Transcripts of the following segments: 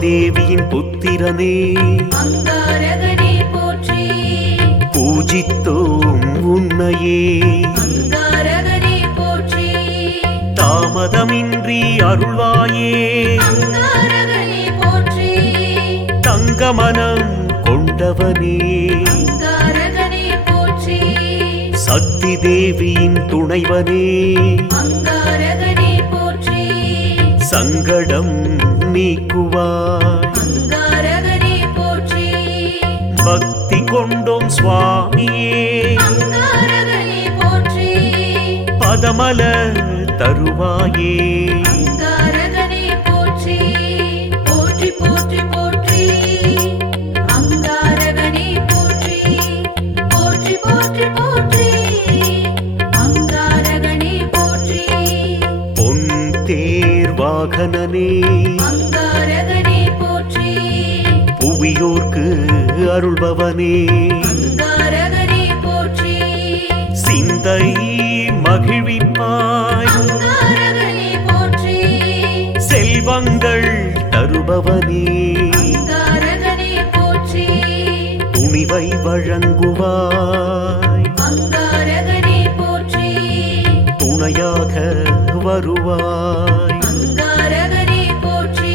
உமாதேவியின் புத்திரனே அங்காரகனே போற்றி. பூஜித்தோம் உன்னையே அங்காரகனே போற்றி. தாமதமின்றி அருள்வாயே அங்காரகனே போற்றி. தங்கமனம் கொண்டவனே அங்காரகனே போற்றி. சக்தி தேவியின் துணைவனே அங்காரகனே போற்றி. சங்கடம் நீக்குவாய் அங்காரகனே போற்றி. பக்தி கொண்டோம் சுவாமியே அங்காரகனே போற்றி. பதமலர் தருவாயே அங்காரகனே போற்றி. போற்றி போற்றி போற்றி. அங்காரகனே போற்றி. போற்றி போற்றி போற்றி. அங்காரகனே போற்றி. பொன் தேர் வாகனனே அங்காரகனே போற்றி. புவியோர்க்கு அருள்பவனே அங்காரகனே போற்றி. சிந்தை மகிழ்விப்பாய் அங்காரகனே போற்றி. செல்வங்கள் தருபவனே அங்காரகனே போற்றி. துணிவை வழங்குவாய் அங்காரகனே போற்றி. துணையாக வருவாய் அங்காரகனே போற்றி.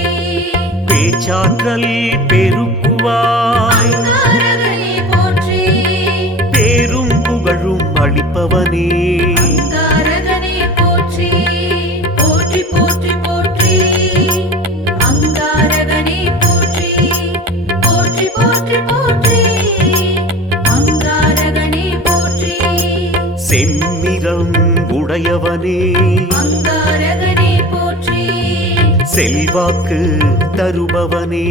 பேச்சாற்றல் பெருக்குவாய் அங்காரகனே போற்றி. பேரும் புகழும் அளிப்பவனே அங்காரகனே போற்றி. போற்றி போற்றி போற்றி. அங்காரகனே போற்றி. போற்றி போற்றி போற்றி. அங்காரகனே போற்றி. செம்மிரம் உடையவனே அங்காரகனே போற்றி. செல்வாக்கு தருபவனே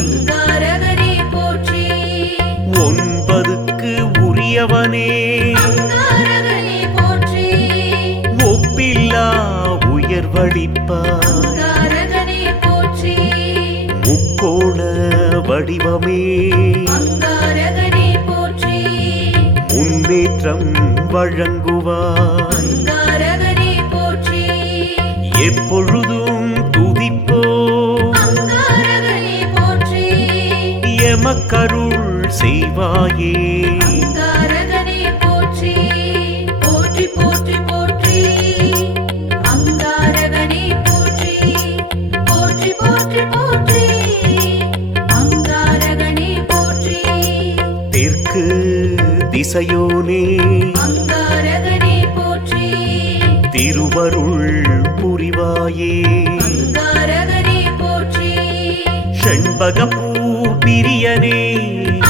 அங்காரகனே போற்றி. 9க்கு உரியவனே அங்காரகனே போற்றி. ஒப்பில்லா உயர்வழிப்பாய் அங்காரகனே போற்றி. முக்கோண வடிவமே அங்காரகனே போற்றி. முன்னேற்றம் வழங்குவாய் அங்காரகனே போற்றி. எப்பொழுதும் துதிப்போ அங்காரகனே போற்றி. எமக்கருள் செய்வாயே அங்காரகனே போற்றி. போற்றி போற்றி போற்றி. அங்காரகனே போற்றி. போற்றி போற்றி போற்றி. அங்காரகனே போற்றி. தெற்கு திசையோனே அங்காரகனே போற்றி. திருவருள் புரிவாயே அங்காரகனே போற்றி. செண்பகப்பூ பிரியனே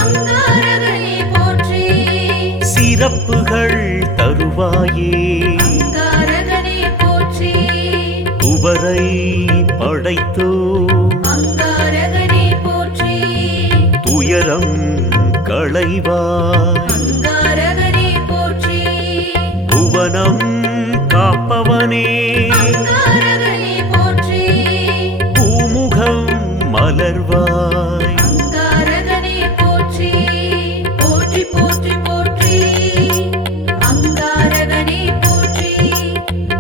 அங்காரகனே போற்றி. சிறப்புகள் தருவாயே அங்காரகனே போற்றி. துவரை படைத்தோ அங்காரகனே போற்றி. துயரம் களைவாய் அங்காரகனே போற்றி. புவனம் காப்பவனே அங்காரகனே போற்றி. பூமுகம் மலர்வாய் அங்காரகனே போற்றி. போற்றி போற்றி போற்றி. அங்காரகனே போற்றி.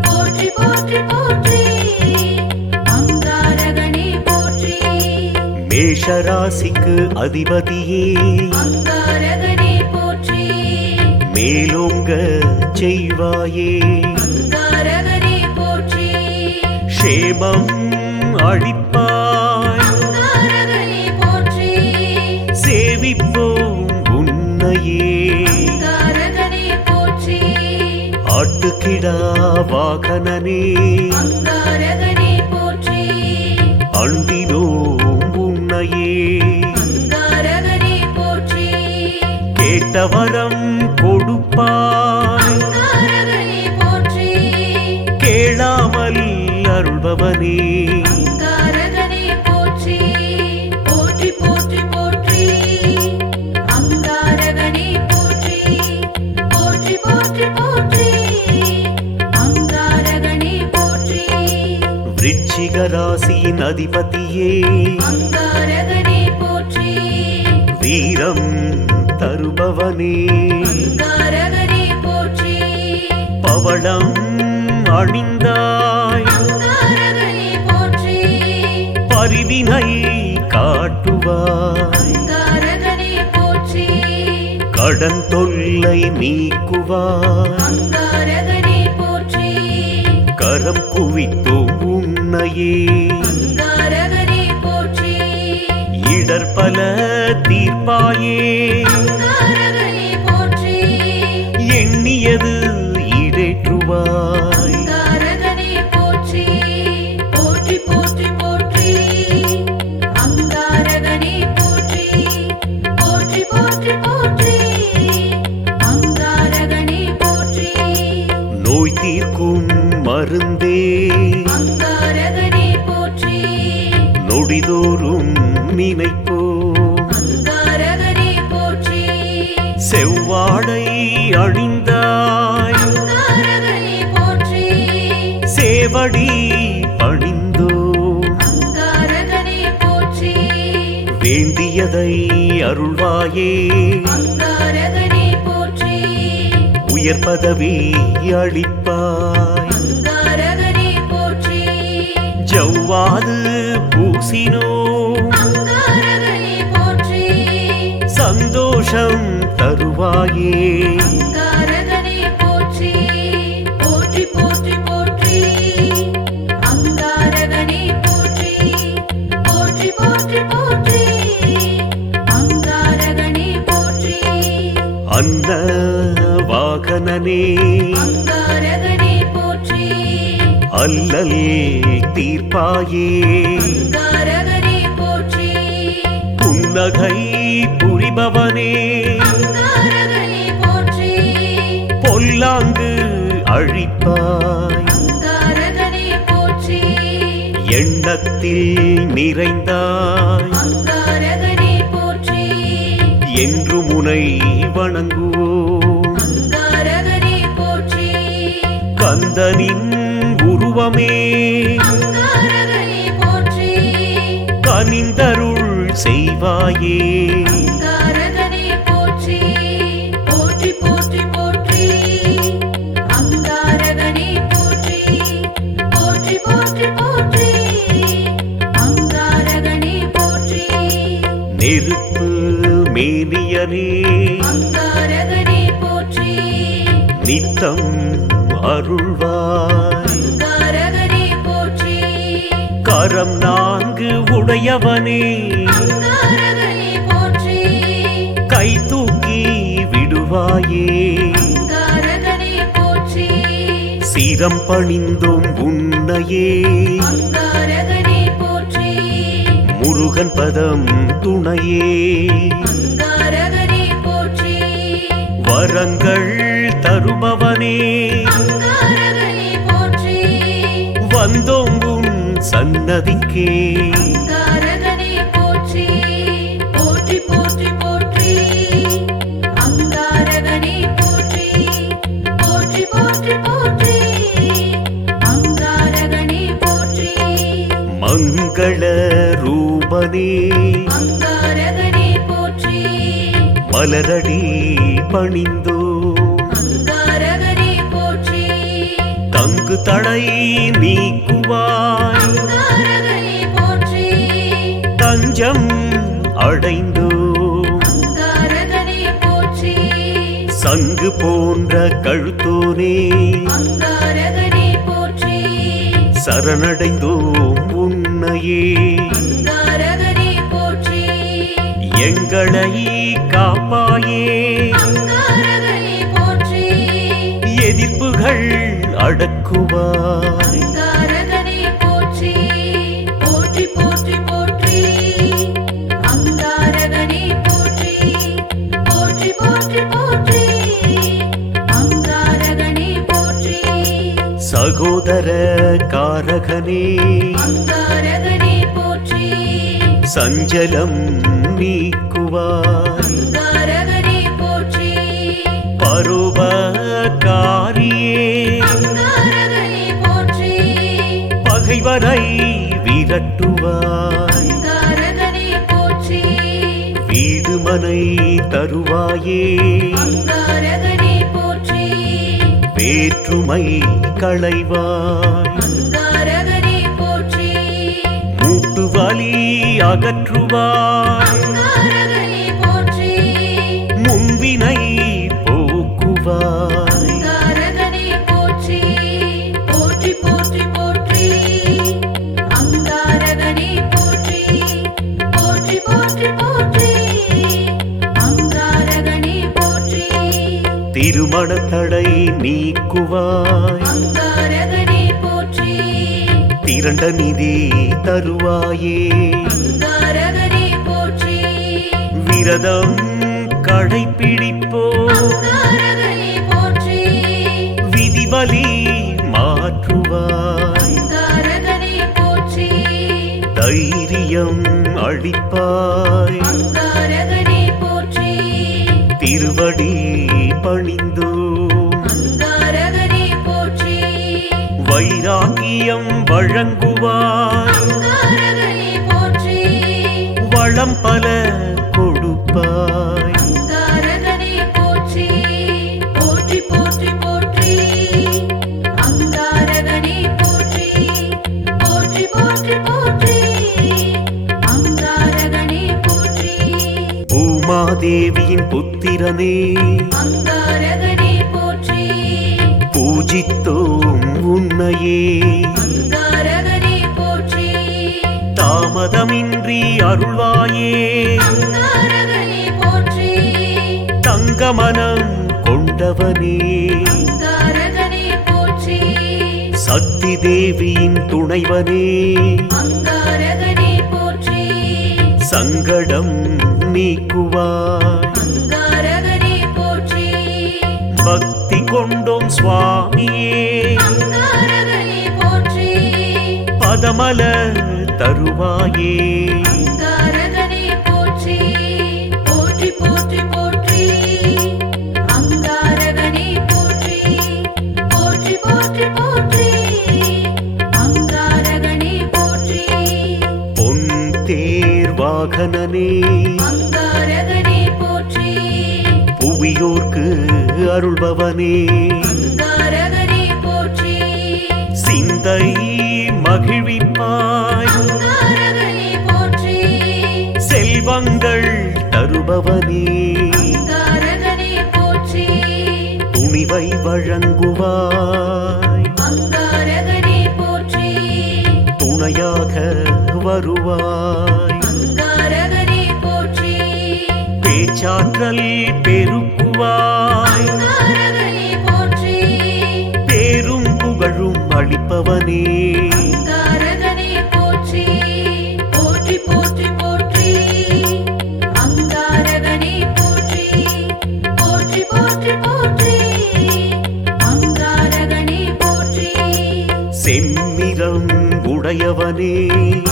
போற்றி போற்றி போற்றி. அங்காரகனே போற்றி. மேஷராசிக்கு அதிபதியே அங்காரகனே போற்றி. மேலோங்க செய்வாயே அங்காரகனே போற்றி. க்ஷேமம் அளிப்பாய் அங்காரகனே போற்றி. சேவிப்போம் உன்னையே அங்காரகனே போற்றி. ஆட்டுக்கிடா வாகனனே அங்காரகனே போற்றி. அண்டினோம் உன்னையே அங்காரகனே போற்றி. கேட்டவரம் கொடுப்பாய் அங்காரகனே போற்றி. கேளாமல் அருள்பவனே அங்காரகனே போற்றி. போற்றி போற்றி போற்றி. அங்காரகனே போற்றி. போற்றி போற்றி போற்றி. அங்காரகனே போற்றி. விருச்சிக ராசியின் அதிபதியே அங்காரகனே போற்றி. வீரம் தருபவனே அங்காரகனே போற்றி. பவளம் அணிந்தாய் அங்காரகனே போற்றி. பரிவினை கடன் தொல்லை நீக்குவாய் அங்காரகனே போற்றி கரம் குவித்தோம் உன்னையே அங்காரகனே போற்றி இடர்பல தீர்ப்பாயே அங்காரகனே போற்றி எண்ணியது ஈடேற்றுவாய் அங்காரகனே போற்றி போற்றி போற்றி போற்றி அங்காரகனே போற்றி போற்றி போற்றி போற்றி அங்காரகனே போற்றி நோய் தீர்க்கும் மருந்தே அங்காரகனே போற்றி நொடிதோறும் நினைப்போம் அங்காரகனே போற்றி செவ்வாடை அணிந்தாய் அங்காரகனே போற்றி சேவடி பணிந்தோம் அங்காரகனே போற்றி வேண்டியதை அருள்வாயே அங்காரகனே போற்றி உயர் பதவி அளிப்பாய் அங்காரகனே போற்றி ஜவ்வாது பூசினோம் அங்காரகனே போற்றி சந்தோஷம் தருவாயே அங்காரகனே போற்றி போற்றி போற்றி போற்றி அங்காரகனே போற்றி போற்றி போற்றி போற்றி அங்காரகனே போற்றி அன்ன வாகனனே அங்காரகனே போற்றி அல்லல் தீர்ப்பாயே அங்காரகனே போற்றி புன்னகை புரிபவனே அங்காரகனே போற்றி பொல்லாங்கு அழிப்பாய் அங்காரகனே போற்றி எண்ணத்தில் நிறைந்தாய் அங்காரகனே போற்றி என்று முனை வணங்குவோம் அங்காரகனே போற்றி கந்தனின் உருவமே அங்காரகனே போற்றி கனிந்தருள் செய்வாயே அங்காரகனே போற்றி போற்றி போற்றி போற்றி அங்காரகனே போற்றி போற்றி போற்றி போற்றி அங்காரகனே போற்றி நெருப்பு மேனியனே அங்காரகனே போற்றி நித்தம் அருள்வாய் அங்காரகனே போற்றி கரம் நான்கு உடையவனே அங்காரகனே போற்றி கை தூக்கி விடுவாயே அங்காரகனே போற்றி சிரம் பணிந்தோம் உன்னையே அங்காரகனே போற்றி முருகன் பதம் துணையே அங்காரகனே போற்றி வரங்கள் தருபவனே அங்காரகனே போற்றி வந்தோம் உன் சன்னதிக்கே அங்காரகனே போற்றி போற்றி போற்றி போற்றி அங்காரகனே போற்றி போற்றி போற்றி போற்றி அங்காரகனே போற்றி மங்கள ரூபனே அங்காரகனே போற்றி மலரடி பணிந்தோ அங்காரகனே போற்றி தங்கு தடை நீக்குவாய் அங்காரகனே போற்றி தஞ்சம் அடைந்தோ அங்காரகனே போற்றி சங்கு போன்ற கழுத்தோனே அங்காரகனே போற்றி சரணடைந்தோம் உன்னையே அங்காரகனே போற்றி எங்களை காப்பாயே அங்காரகனே போற்றி எதிர்ப்புகள் அடக்குவாய் அங்காரகனே போற்றி போற்றி போற்றி போற்றி அங்காரகனே போற்றி போற்றி போற்றி போற்றி அங்காரகனே போற்றி சகோதர காரகனே அங்காரகனே போற்றி சஞ்சலம் நீக்குவாய் அங்காரகனே போற்றி பரோபகாரியே அங்காரகனே போற்றி பகைவரை விரட்டுவாய் அங்காரகனே போற்றி வீடுமனை தருவாயே அங்காரகனே போற்றி வேற்றுமை களைவாய் அங்காரகனே போற்றி மூட்டு வலி அகற்றுவாய் அங்காரகனே போற்றி முன்வினை மனத்தடை நீக்குவாய் அங்காரகனே போற்றி திரண்ட நிதி தருவாயே அங்காரகனே போற்றி விரதம் கடைப்பிடிப்போ அங்காரகனே போற்றி விதிவலி மாற்றுவாய் அங்காரகனே போற்றி தைரியம் அளிப்பாய் அங்காரகனே போற்றி திருவடி பணிந்தோ அங்காரகனே போற்றி வைராக்கியம் வழங்குவாய் அங்காரகனே போற்றி வளம் பல கொடுப்பாய் அங்காரகனே போற்றி போற்றி போற்றி போற்றி அங்காரகனே போற்றி போற்றி போற்றி போற்றி அங்காரகனே போற்றி பூமாதேவியின் புத்திரனே அங்காரகனே போற்றி பூஜித்தோம் உன்னையே அங்காரகனே போற்றி தாமதமின்றி அருள்வாயே அங்காரகனே போற்றி தங்கமனம் கொண்டவனே அங்காரகனே போற்றி சக்தி தேவியின் துணைவனே அங்காரகனே போற்றி சங்கடம் நீக்குவாய் அங்காரகனே போற்றி பக்தி கொண்டோம் சுவாமியே அங்காரகனே போற்றி பதமல தருவாயே அங்காரகனே போற்றி போற்றி போற்றி போற்றி அங்காரகனே போற்றி போற்றி போற்றி போற்றி அங்காரகனே போற்றி பொன் தேர் வாகனனே அங்காரகனே போற்றி புவியோர்க்கு அருள்பவனே அங்காரகனே போற்றி சிந்தை மகிழ்விப்பாய் அங்காரகனே போற்றி செல்வங்கள் தருபவனே அங்காரகனே போற்றி துணிவை வழங்குவாய் அங்காரகனே போற்றி துணையாக வருவாய் அங்காரகனே போற்றி பேச்சாற்றல் பெருக்குவாய் அங்காரகனே போற்றி பேரும் புகழும் அளிப்பவனே அங்காரகனே போற்றி போற்றி போற்றி போற்றி அங்காரகனே போற்றி போற்றி போற்றி போற்றி அங்காரகனே போற்றி செம்மிரம் உடையவனே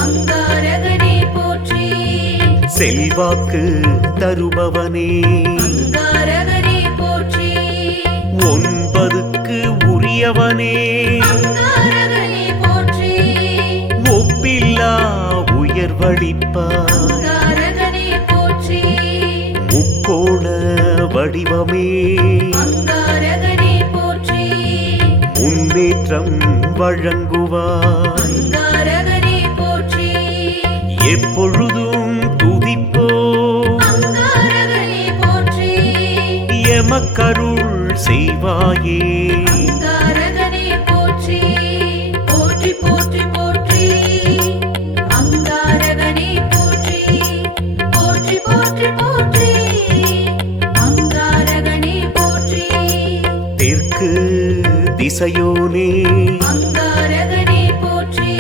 அங்காரகனே போற்றி செல்வாக்கு தருபவனே அங்காரகனே போற்றி 9க்கு உரியவனே அங்காரகனே போற்றி ஒப்பில்லா உயர்வளிப்பாய் அங்காரகனே போற்றி முக்கோண வடிவமே அங்காரகனே போற்றி முன்னேற்றம் வழங்குவாய் அங்காரகனே போற்றி எப்பொழுதும் துதிப்போ அங்காரகனே போற்றி எமக்கருள் செய்வாயே அங்காரகனே போற்றி போற்றி போற்றி போற்றி அங்காரகனே போற்றி போற்றி போற்றி போற்றி அங்காரகனே போற்றி தெற்கு திசையோனே அங்காரகனே போற்றி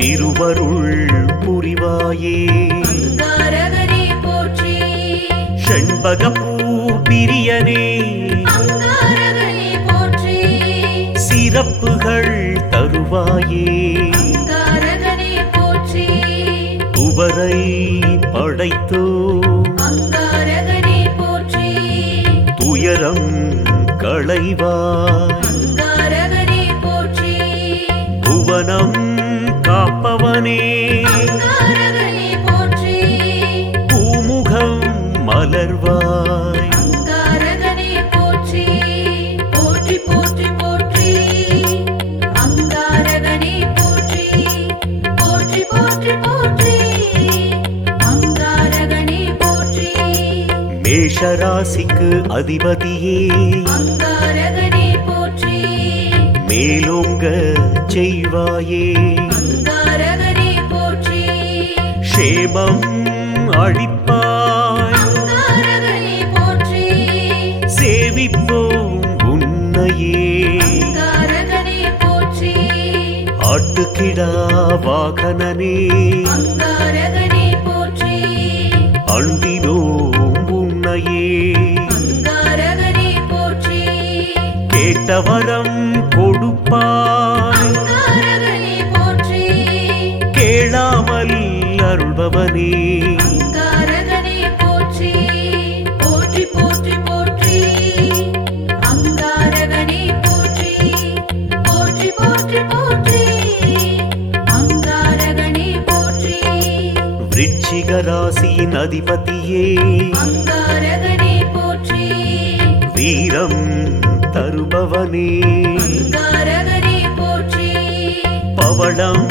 திருவருள் புரிவாயே அங்காரகனே போற்றி செண்பகப்பூ பிரியனே அங்காரகனே போற்றி சிறப்புகள் தருவாயே அங்காரகனே போற்றி துவரை படைத்தோ அங்காரகனே போற்றி துயரம் களைவாய் அங்காரகனே போற்றி புவனம் காப்பவனே அங்காரகனே போற்றி பூமுகம் மலர்வாய் அங்காரகனே போற்றி போற்றி போற்றி போற்றி அங்காரகனே போற்றி போற்றி போற்றி போற்றி அங்காரகனே போற்றி மேஷராசிக்கு அதிபதியே அங்காரகனே போற்றி மேலோங்க செய்வாயே அங்காரகனே போற்றி க்ஷேமம் அளிப்பாய் அங்காரகனே போற்றி சேவிப்போம் உன்னையே அங்காரகனே போற்றி ஆட்டுக்கிடா வாகனனே அங்காரகனே போற்றி அண்டினோம் உன்னையே அங்காரகனே போற்றி கேட்டவரம் கொடுப்பாய் அங்காரகனே போற்றி கேளாமல் அருள்பவனே அங்காரகனே போற்றி போற்றி போற்றி போற்றி அங்காரகனே போற்றி போற்றி போற்றி போற்றி அங்காரகனே போற்றி விருச்சிக ராசியின் அதிபதியே அங்காரகனே போற்றி வீரம் தருபவனே அங்காரகனே போற்றி பவளம்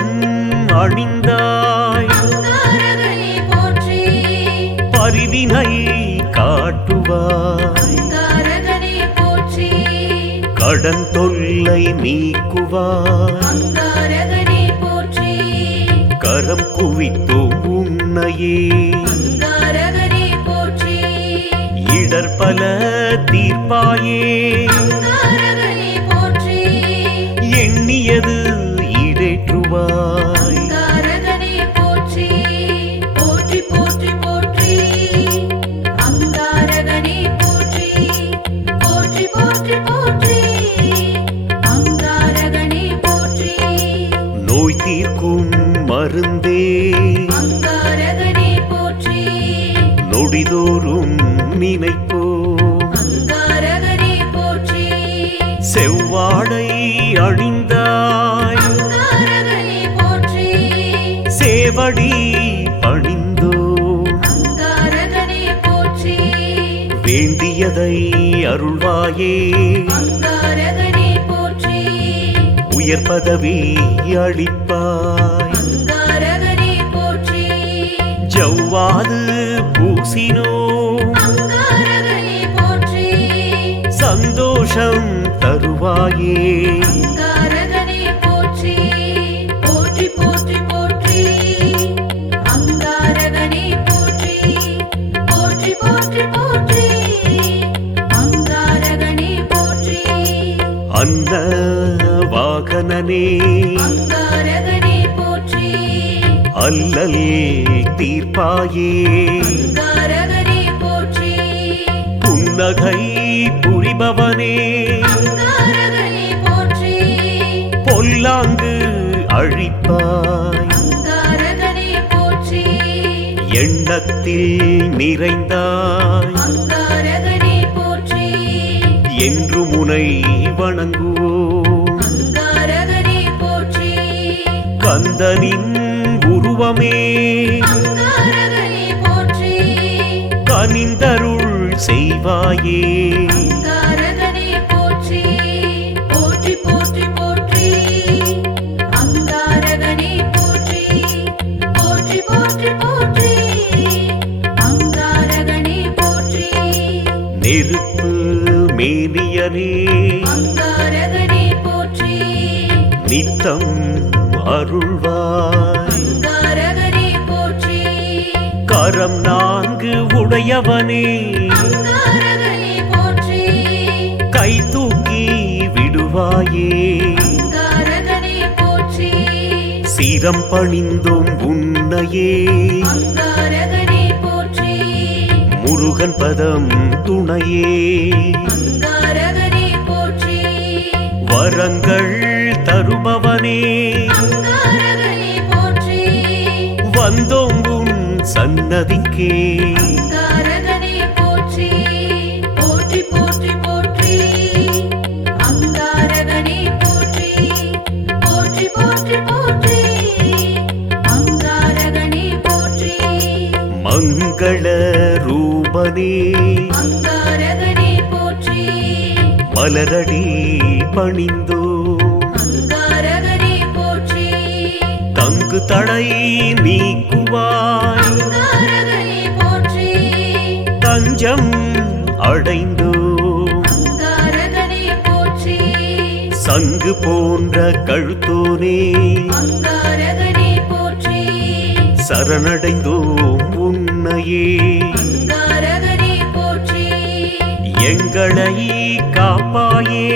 அணிந்தாய் அங்காரகனே போற்றி பரிவினை காட்டுவாய் அங்காரகனே போற்றி கடன் தொல்லை நீக்குவாய் அங்காரகனே போற்றி கரம் குவித்தோம் உன்னையே அங்காரகனே போற்றி இடர்பல தீர்ப்பாயே அங்காரகனே போற்றி எண்ணியது ஈடேற்றுவாய் அங்காரகனே போற்றி போற்றி போற்றி போற்றி அங்காரகனே போற்றி போற்றி போற்றி போற்றி அங்காரகனே போற்றி நோய் தீர்க்கும் மருந்தே அங்காரகனே போற்றி நொடிதோறும் நினைப்போம் அங்காரகனே போற்றி செவ்வாடை அணிந்தாய் அங்காரகனே போற்றி சேவடி பணிந்தோம் அங்காரகனே போற்றி வேண்டியதை அருள்வாயே அங்காரகனே போற்றி உயர் பதவி அளிப்பாய் அங்காரகனே போற்றி ஜவ்வாது பூசினோ அங்காரகனே போற்றி சந்தோஷம் தருவாயே அங்காரகனே போற்றி போற்றி போற்றி போற்றி அங்காரகனே போற்றி போற்றி போற்றி போற்றி அங்காரகனே போற்றி அன்ன வாகனனே அங்காரகனே போற்றி அல்லல் தீர்ப்பாயே அங்காரகனே போற்றி புன்னகை புரிபவனே அங்காரகனே போற்றி பொல்லாங்கு அழிப்பாய் அங்காரகனே போற்றி எண்ணத்தில் நிறைந்தாய் அங்காரகனே போற்றி என்று முனை வணங்குவோம் அங்காரகனே போற்றி கந்தனின் உருவமே அங்காரகனே போற்றி கனிந்தருள் செய்வாயே அங்காரகனே போற்றி போற்றி போற்றி போற்றி அங்காரகனே போற்றி போற்றி போற்றி போற்றி அங்காரகனே போற்றி நெருப்பு மேனியனே அங்காரகனே போற்றி நித்தம் அருள்வாய் அங்காரகனே போற்றி கரம் நான்கு உடையவனே அங்காரகனே போற்றி கை தூக்கி விடுவாயே அங்காரகனே போற்றி சிரம் பணிந்தோம் உன்னையே அங்காரகனே போற்றி முருகன் பதம் துணையே அங்காரகனே போற்றி வரங்கள் தருபவனே அங்காரகனே போற்றி வந்தோம் உன் சன்னதிக்கே அங்காரகனே போற்றி போற்றி போற்றி போற்றி அங்காரகனே போற்றி போற்றி போற்றி போற்றி அங்காரகனே போற்றி மங்கள ரூபனே அங்காரகனே போற்றி மலரடி பணிந்தோ அங்காரகனே போற்றி தங்கு தடை நீக்குவாய் அங்காரகனே போற்றி தஞ்சம் அடைந்தோ அங்காரகனே போற்றி சங்கு போன்ற கழுத்தோனே அங்காரகனே போற்றி சரணடைந்தோம் உன்னையே அங்காரகனே போற்றி எங்களை காப்பாயே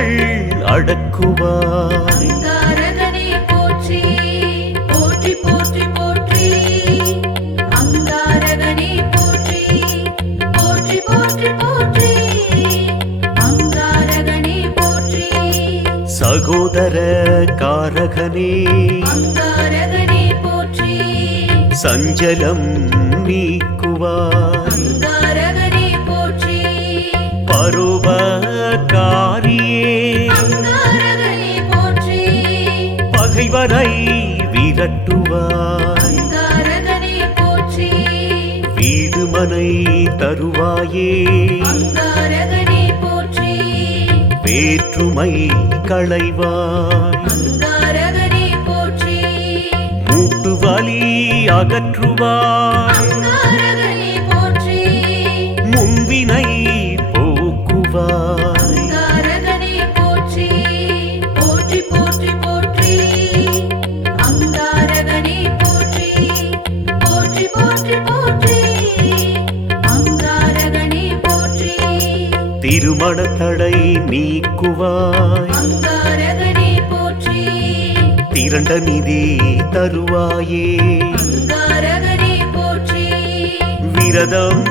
துன்பங்கள் அடக்குவாய். அங்காரகனே போற்றி போற்றி போற்றி போற்றி அங்காரகனே போற்றி போற்றி போற்றி போற்றி அங்காரகனே போற்றி சகோதர காரகனே அங்காரகனே போற்றி சஞ்சலம் நீக்குவாய். அங்காரகனே போற்றி பரோபகாரியே அங்காரகனே போற்றி பகைவரை விரட்டுவாய். அங்காரகனே போற்றி வீடுமனை தருவாயே அங்காரகனே போற்றி வேற்றுமை களைவாய். அங்காரகனே போற்றி மூட்டு வலி அகற்றுவாய். அங்காரகனே போற்றி முன்வினை போக்குவாய். அங்காரகனே போற்றி போற்றி போற்றி போற்றி அங்காரகனே போற்றி போற்றி போற்றி போற்றி அங்காரகனே போற்றி திருமண தடை நீக்குவாய். அங்காரகனே போற்றி திரண்ட நிதி தருவாயே அங்காரகனே போற்றி விரதம்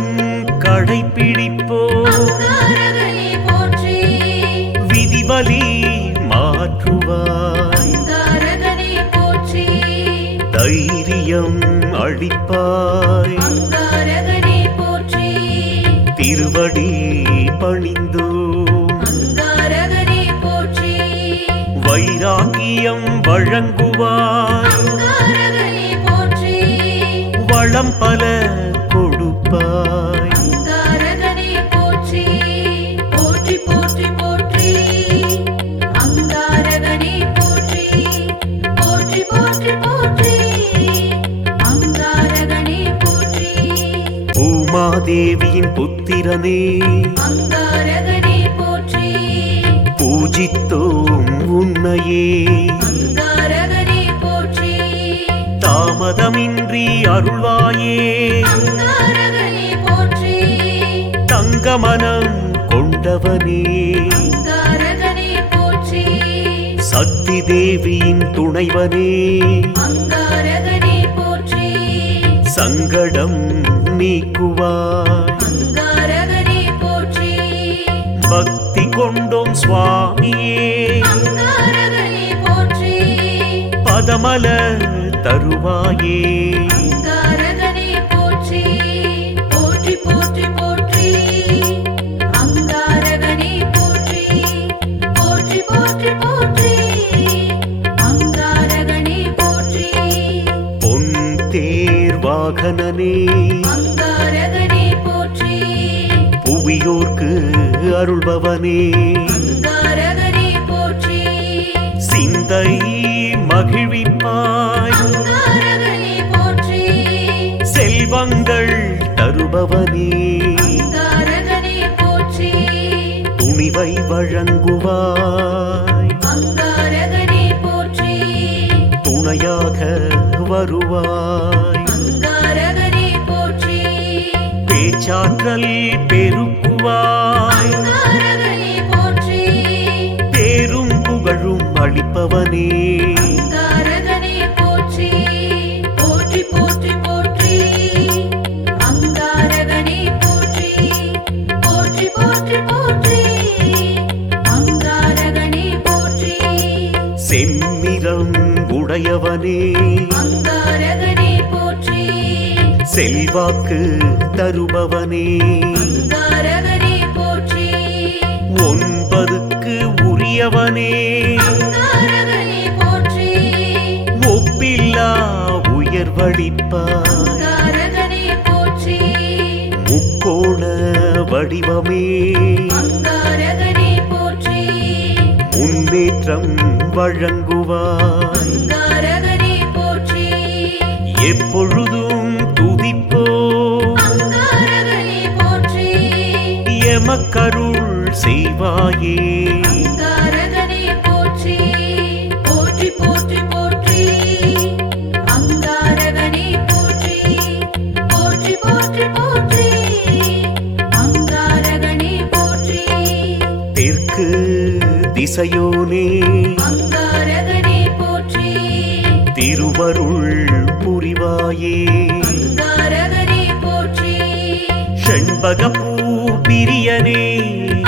கடைப்பிடிப்போ அங்காரகனே போற்றி விதிவலி மாற்றுவாய். அங்காரகனே போற்றி தைரியம் அளிப்பாய். அங்காரகனே போற்றி திருவடி பணிந்தோ அங்காரகனே போற்றி வைராகியம் வழங்குவாய். அங்காரகனே போற்றி வளம் பல கொடுப்பாய். அங்காரகனே போற்றி போற்றி போற்றி போற்றி அங்காரகனே போற்றி போற்றி போற்றி போற்றி அங்காரகனே போற்றி பூமாதேவியின் புத்திரனே அங்காரகனே போற்றி பூஜித்தோம் உன்னையே அங்காரகனே போற்றி தாமதமின்றி அருள்வாயே அங்காரகனே போற்றி தங்கமனம் கொண்டவனே அங்காரகனே போற்றி சக்தி தேவியின் துணைவனே அங்காரகனே போற்றி சங்கடம் நீக்குவாய். அங்காரகனே போற்றி பக்தி கொண்டோம் சுவாமியே அங்காரகனே போற்றி பதமல தருவாயே அங்காரகனே போற்றி போற்றி போற்றி போற்றி அங்காரகனே போற்றி போற்றி போற்றி போற்றி அங்காரகனே போற்றி பொன் தேர் வாகனனே அங்காரகனே போற்றி புவியோர்க்கு அருள்பவனே அங்காரகனே போற்றி சிந்தை மகிழ்விப்பாய். அங்காரகனே போற்றி செல்வங்கள் தருபவனே அங்காரகனே போற்றி துணிவை வழங்குவாய். அங்காரகனே போற்றி துணையாக வருவாய். அங்காரகனே போற்றி பேச்சாற்றல் பெருக்குவாய். அங்காரகனே போற்றி பேரும் புகழும் அளிப்பவனே அங்காரகனே போற்றி போற்றி போற்றி போற்றி அங்காரகனே போற்றி போற்றி போற்றி போற்றி அங்காரகனே போற்றி செம்மிரம் உடையவனே அங்காரகனே போற்றி செல்வாக்கு தருபவனே அங்காரகனே போற்றி 9க்கு உரியவனே அங்காரகனே போற்றி ஒப்பில்லா உயர்வளிப்பாய். அங்காரகனே போற்றி முக்கோண வடிவமே அங்காரகனே போற்றி முன்னேற்றம் வழங்குவாய். அங்காரகனே போற்றி எப்பொழுதும் துதிப்போ அங்காரகனே போற்றி எமக்கருள் செய்வாயே அங்காரகனே போற்றி போற்றி போற்றி போற்றி அங்காரகனே போற்றி போற்றி போற்றி போற்றி அங்காரகனே போற்றி தெற்கு இசையோனே அங்காரகனே போற்றி திருவருள் புரிவாயே அங்காரகனே போற்றி செண்பகப்பூ பிரியனே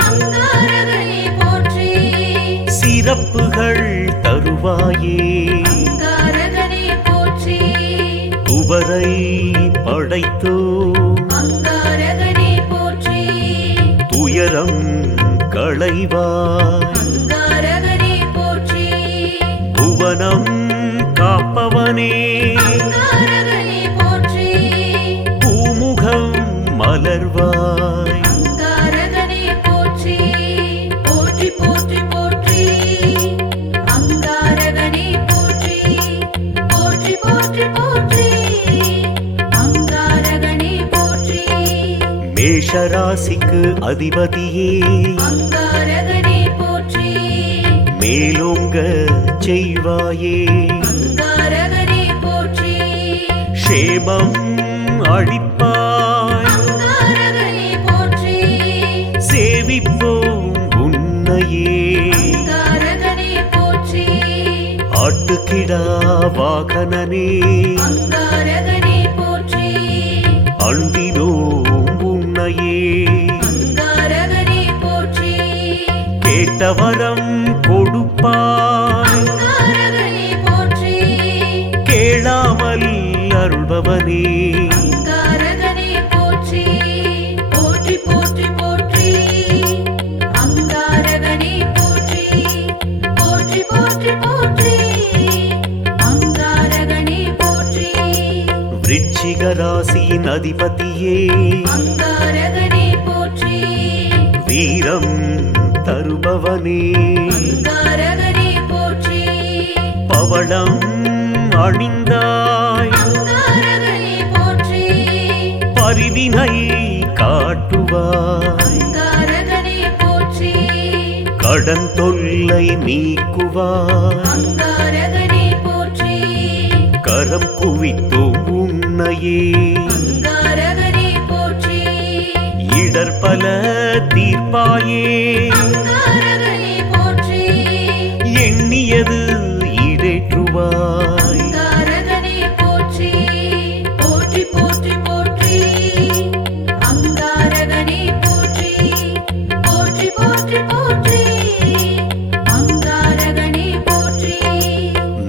அங்காரகனே போற்றி சிறப்புகள் தருவாயே அங்காரகனே போற்றி துவரை படைத்தோ அங்காரகனே போற்றி துயரம் களைவாய் அங்காரகனே போற்றி புவனம் காப்பவனே அங்காரகனே போற்றி பூமுகம் மலர்வாய் அங்காரகனே போற்றி போற்றி போற்றி போற்றி அங்காரகனே போற்றி போற்றி போற்றி போற்றி அங்காரகனே போற்றி மேஷராசிக்கு அதிபதியே அங்காரகனே போற்றி மேலோங்க செய்வாயே அங்காரகனே போற்றி க்ஷேமம் அளிப்பாய் அங்காரகனே போற்றி சேவிப்போம் உன்னையே அங்காரகனே போற்றி ஆட்டுக்கிடா வாகனனே அங்காரகனே போற்றி அண்டினோம் உன்னையே அங்காரகனே போற்றி கேட்டவரம் கொடுப்பாய் அங்காரகனே போற்றி கேளாமல் அருள்பவனே அங்காரகனே போற்றி போற்றி போற்றி போற்றி அங்காரகனே போற்றி போற்றி போற்றி போற்றி அங்காரகனே போற்றி விருச்சிக ராசியின் அதிபதியே அங்காரகனே போற்றி வீரம் தருபவனே அங்காரகனே போற்றி பவளம் அணிந்தாய் அங்காரகனே போற்றி பரிவினை காட்டுவாய் அங்காரகனே போற்றி கடன் தொல்லை நீக்குவாய் அங்காரகனே போற்றி கரம் குவித்தோம் உன்னையே அங்காரகனே போற்றி இடர் பல தீர்ப்பாயே அங்காரகனே போற்றி எண்ணியது ஈடேற்றுவாய் அங்காரகனே போற்றி போற்றி போற்றி போற்றி அங்காரகனே போற்றி போற்றி போற்றி போற்றி அங்காரகனே போற்றி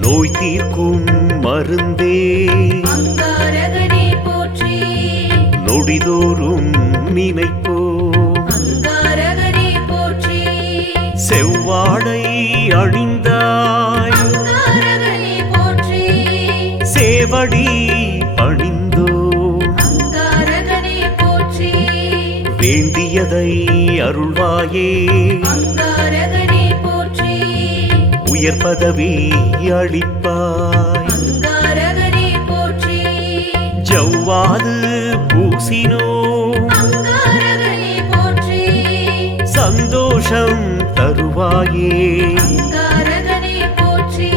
நோய் தீர்க்கும் மருந்தே அங்காரகனே போற்றி நொடிதோறும் நினைப்போ அங்காரகனே போற்றி செவ்வாடை அணிந்தாய் அங்காரகனே போற்றி சேவடி பணிந்தோ அங்காரகனே போற்றி வேண்டியதை அருள்வாயே அங்காரகனே போற்றி உயர் பதவி அளிப்பாய் அங்காரகனே போற்றி ஜவ்வாது பூசினோ அங்காரகனே போற்றி சந்தோஷம் தருவாயே அங்காரகனே போற்றி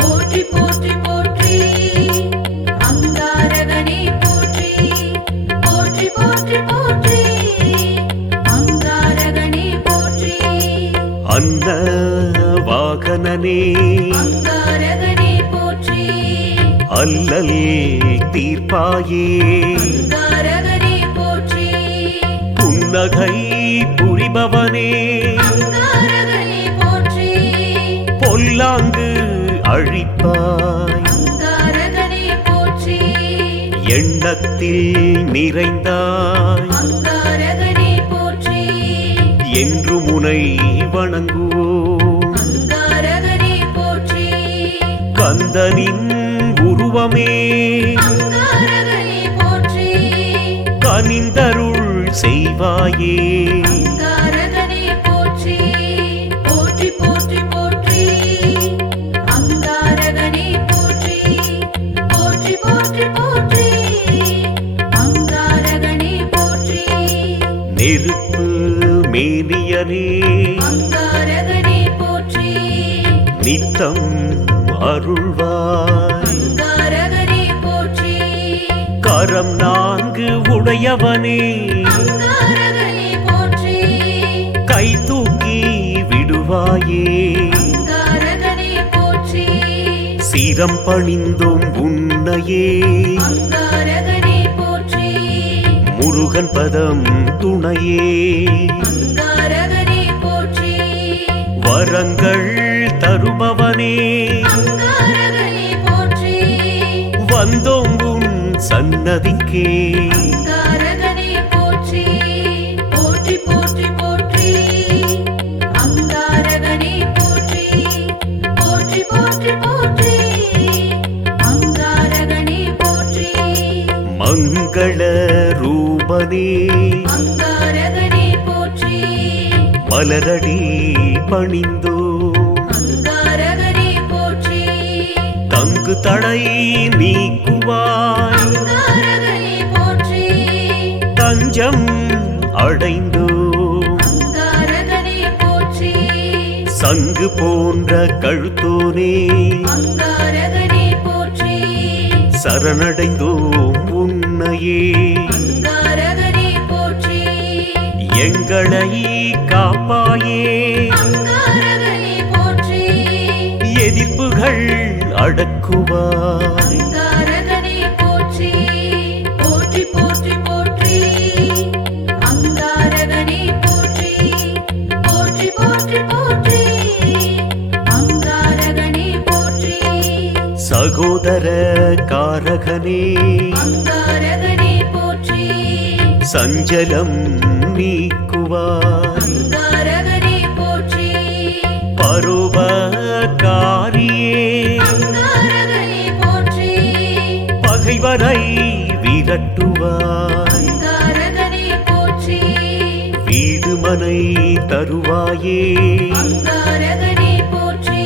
போற்றி போற்றி போற்றி அங்காரகனே போற்றி போற்றி போற்றி போற்றி அங்காரகனே போற்றி அன்ன வாகனனே அங்காரகனே போற்றி அல்லல் தீர்ப்பாயே அங்காரகனே போற்றி புன்னகை புரிபவனே அங்காரகனே போற்றி பொல்லாங்கு அழிப்பாய் அங்காரகனே போற்றி எண்ணத்தில் நிறைந்தாய் அங்காரகனே போற்றி என்று முனை வணங்குவோம் அங்காரகனே போற்றி கந்தனின் உருவமே அங்காரகனே போற்றி கனிந்தருள் செய்வாயே அங்காரகனே போற்றி போற்றி போற்றி போற்றி அங்காரகனே போற்றி போற்றி போற்றி போற்றி அங்காரகனே போற்றி நெருப்பு மேனியனே அங்காரகனே போற்றி நித்தம் அருள்வாய் அங்காரகனே போற்றி கரம் நான்கு உடையவனே அங்காரகனே போற்றி கை தூக்கி விடுவாய் தருவாயே அங்காரகனே போற்றி சிரம் பணிந்தோம் உன்னையே அங்காரகனே போற்றி முருகன் பதம் துணையே அங்காரகனே போற்றி வரங்கள் தருபவனே அங்காரகனே போற்றி வந்தோம் உன் சன்னதிக்கே அங்காரகனே போற்றி போற்றி போற்றி போற்றி அங்காரகனே போற்றி போற்றி போற்றி போற்றி அங்காரகனே போற்றி மங்கள ரூபனே அங்காரகனே போற்றி மலரடி பணிந்தோ அங்காரகனே போற்றி தங்கு தடை நீக்குவாய் அங்காரகனே போற்றி தஞ்சம் அடைந்தோ அங்காரகனே போற்றி சங்கு போன்ற கழுத்தோனே அங்காரகனே போற்றி சரணடைந்தோம் உன்னையே அங்காரகனே போற்றி எங்களை காப்பாயே அங்காரகனே போற்றி எதிர்ப்புகள் அடக்குவாய் அங்காரகனே போற்றி போற்றி போற்றி போற்றி அங்காரகனே போற்றி போற்றி போற்றி போற்றி அங்காரகனே போற்றி சகோதர காரகனே அங்காரகனே போற்றி சஞ்சலம் நீக்குவாய் அங்காரகனே போற்றி பருவகாரியே அங்காரகனே போற்றி பகைவரை விரட்டுவாய் அங்காரகனே போற்றி வீடுமனை தருவாயே அங்காரகனே போற்றி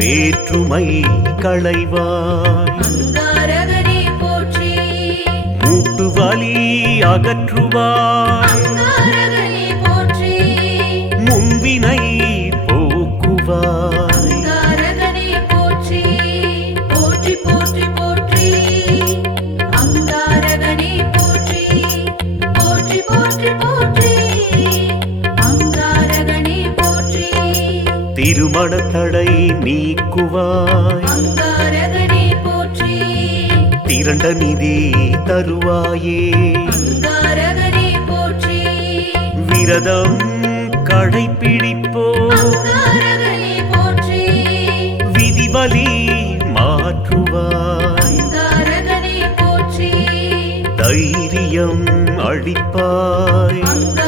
வேற்றுமை களைவாய் அங்காரகனே போற்றி மூட்டு வலி அகற்றுவாய் அங்காரகனே போற்றி முன்வினை போக்குவாய் அங்காரகனே போற்றி போற்றி போற்றி போற்றி அங்காரகனே போற்றி போற்றி போற்றி போற்றி அங்காரகனே போற்றி திருமண தடை நீக்குவாய் அங்காரகனே போற்றி திரண்ட நிதி தருவாயே அங்காரகனே போற்றி விரதம் கடைப்பிடிப்போ அங்காரகனே போற்றி விதிவலி மாற்றுவாய் அங்காரகனே போற்றி தைரியம் அளிப்பாய் அங்காரகனே